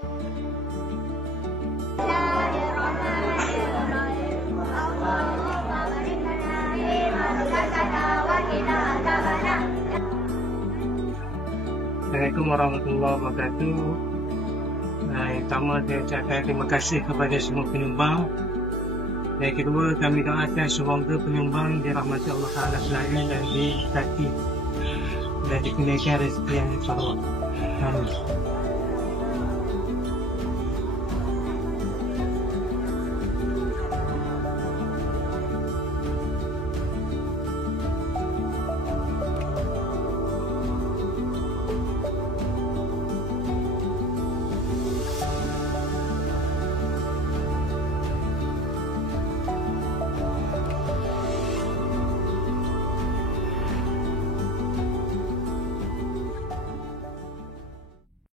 Assalamualaikum warahmatullahi wabarakatuh. Yang pertama, saya ucapkan terima kasih kepada semua penyumbang. Yang kedua, kami doakan semoga penyumbang dirahmati Allah Ta'ala selalu dan diberkati dan dikurniakan rezeki yang insya-Allah. Amin.